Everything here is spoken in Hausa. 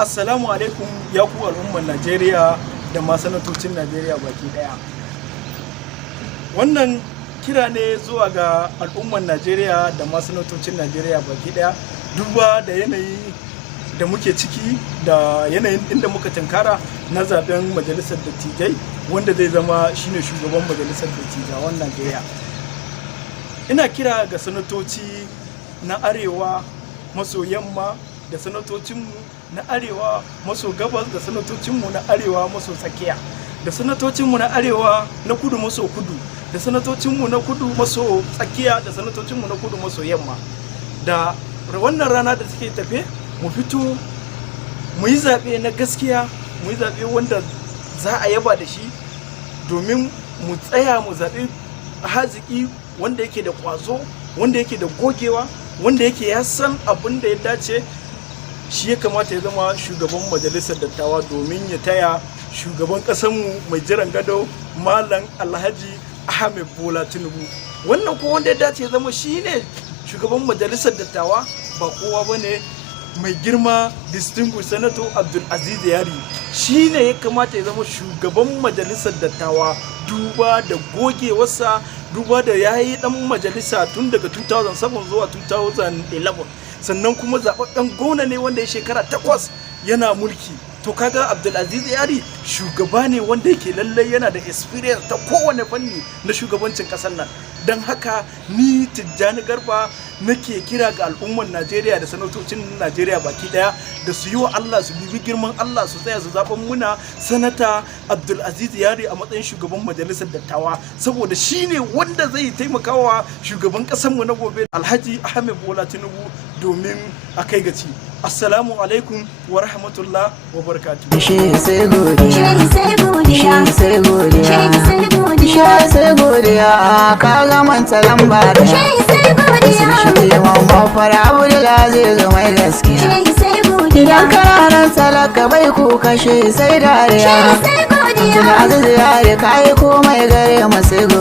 Assalamu alaikum ya ku al'ummar Najeriya da ma sanatocin Najeriya baki daya. Wannan kira ne zuwa ga al'ummar Najeriya da ma sanatocin Najeriya baki daya, duba da yanayi da muke ciki da yanayin inda muka tunkara na zaben majalisar dattijai wanda zai zama shine shugaban majalisar dattijawan Najeriya. Ina kira ga sanatoci na arewa maso yamma da sanatocinmu na arewa maso gabas da sanatocinmu na arewa maso tsakiya da sanatocinmu na arewa na kudu maso kudu da sanatocinmu na kudu maso tsakiya da sanatocinmu na kudu maso yamma. Da wannan rana da suke tafe mu fito mu yi zaɓe na gaskiya, mu yi zaɓe wanda za a yaba da shi, domin mu tsaya mu zaɓe haziki wanda yake da ƙwazo, wanda yake da gogewa, wanda yake ya san abin da ya dace. Shi ya kamata ya zama shugaban majalisar dattawa domin ya taya shugaban ƙasarmu mai jiran gado Malam Alhaji Ahmed Bola Tinubu. Wannan ko wanda ya dace ya zama shi ne shugaban majalisar dattawa ba kowa ba ne, mai girma distinguished senator Abdul Aziz Yari. Shi ne ya kamata ya zama shugaban majalisar dattawa, duba da gogewarsa, duba da ya yi dan majalisa tun daga 2007 zuwa 2011, sannan kuma zaɓaɓɓen gona ne wanda ya shekara 8 yana mulki. To kaga Abdulaziz Yari shugaba ne wanda yake lallai yana da experience ta kowane fanni na shugabancin ƙasar nan. Don haka ni Tijjani Garba nake kira ga al'ummar Najeriya da sanatocin Najeriya baki daya da su yi wa Allah, su bibi girman Allah, su tsaya su zaben muna sanata Abdulaziz Yari a matsayin shugaban majalisar dattawa, saboda shi ne wanda zai taimakawa shugaban ƙasarmu na gobe Alhaji Ahmed Bola Tinubu domin a kai gaci. Assalamu alaikum wa rahmatullah wa barakatuh. Shi sai godiya, shi sai godiya, sai godiya, ka ga manta lamba da shi sai godiya. Mamman fara Abdullah zai zo mai gaskiya. Idan kananan talaka bai kuka shi sai dariya. Tuna Aziz Yari kai komai gare mu sai godiya.